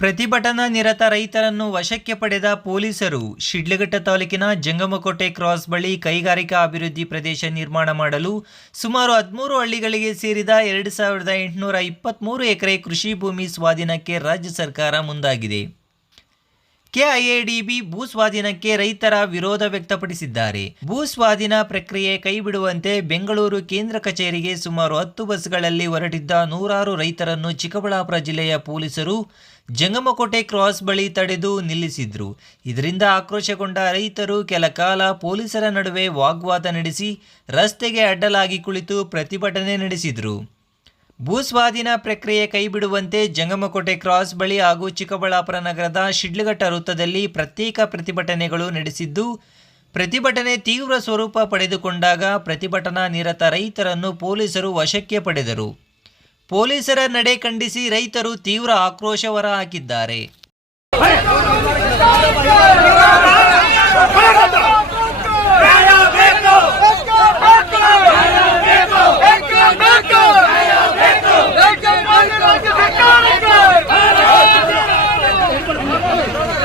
ಪ್ರತಿಭಟನಾ ನಿರತ ರೈತರನ್ನು ವಶಕ್ಕೆ ಪಡೆದ ಪೊಲೀಸರು ಶಿಡ್ಲಘಟ್ಟ ತಾಲೂಕಿನ ಜಂಗಮಕೋಟೆ ಕ್ರಾಸ್ ಬಳಿ ಕೈಗಾರಿಕಾ ಅಭಿವೃದ್ಧಿ ಪ್ರದೇಶ ನಿರ್ಮಾಣ ಮಾಡಲು ಸುಮಾರು ಹದಿಮೂರು ಹಳ್ಳಿಗಳಿಗೆ ಸೇರಿದ ಎರಡು ಸಾವಿರದ ಎಂಟುನೂರ ಇಪ್ಪತ್ತ್ಮೂರು ಎಕರೆ ಕೃಷಿ ಭೂಮಿ ಸ್ವಾಧೀನಕ್ಕೆ ರಾಜ್ಯ ಸರ್ಕಾರ ಮುಂದಾಗಿದೆ. ಕೆಐಎಡಿಬಿ ಭೂ ಸ್ವಾಧೀನಕ್ಕೆ ರೈತರ ವಿರೋಧ ವ್ಯಕ್ತಪಡಿಸಿದ್ದಾರೆ. ಭೂ ಸ್ವಾಧೀನ ಪ್ರಕ್ರಿಯೆ ಕೈಬಿಡುವಂತೆ ಬೆಂಗಳೂರು ಕೇಂದ್ರ ಕಚೇರಿಗೆ ಸುಮಾರು ಹತ್ತು ಬಸ್ಗಳಲ್ಲಿ ಹೊರಟಿದ್ದ ನೂರಾರು ರೈತರನ್ನು ಚಿಕ್ಕಬಳ್ಳಾಪುರ ಜಿಲ್ಲೆಯ ಪೊಲೀಸರು ಜಂಗಮಕೋಟೆ ಕ್ರಾಸ್ ಬಳಿ ತಡೆದು ನಿಲ್ಲಿಸಿದ್ರು. ಇದರಿಂದ ಆಕ್ರೋಶಗೊಂಡ ರೈತರು ಕೆಲ ಕಾಲ ಪೊಲೀಸರ ನಡುವೆ ವಾಗ್ವಾದ ನಡೆಸಿ ರಸ್ತೆಗೆ ಅಡ್ಡಲಾಗಿ ಕುಳಿತು ಪ್ರತಿಭಟನೆ ನಡೆಸಿದರು. ಭೂಸ್ವಾಧೀನ ಪ್ರಕ್ರಿಯೆ ಕೈಬಿಡುವಂತೆ ಜಂಗಮಕೋಟೆ ಕ್ರಾಸ್ ಬಳಿ ಹಾಗೂ ಚಿಕ್ಕಬಳ್ಳಾಪುರ ನಗರದ ಶಿಡ್ಲಘಟ್ಟ ವೃತ್ತದಲ್ಲಿ ಪ್ರತ್ಯೇಕ ಪ್ರತಿಭಟನೆಗಳು ನಡೆಸಿದ್ದು ಪ್ರತಿಭಟನೆ ತೀವ್ರ ಸ್ವರೂಪ ಪಡೆದುಕೊಂಡಾಗ ಪ್ರತಿಭಟನಾ ನಿರತ ರೈತರನ್ನು ಪೊಲೀಸರು ವಶಕ್ಕೆ ಪಡೆದರು ಪೊಲೀಸರ ನಡೆ ಖಂಡಿಸಿ ರೈತರು ತೀವ್ರ ಆಕ್ರೋಶ ಹೊರಹಾಕಿದ್ದಾರೆ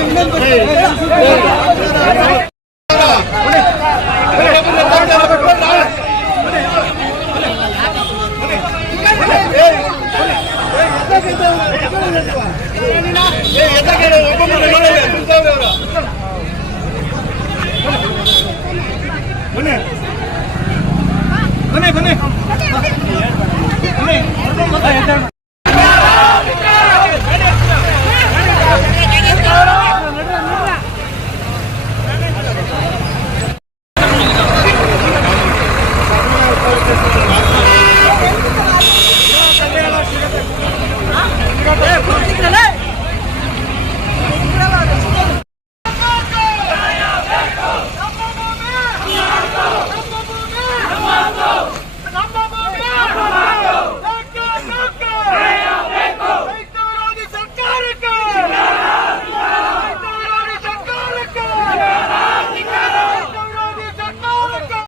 ಇನ್ನೊಂದು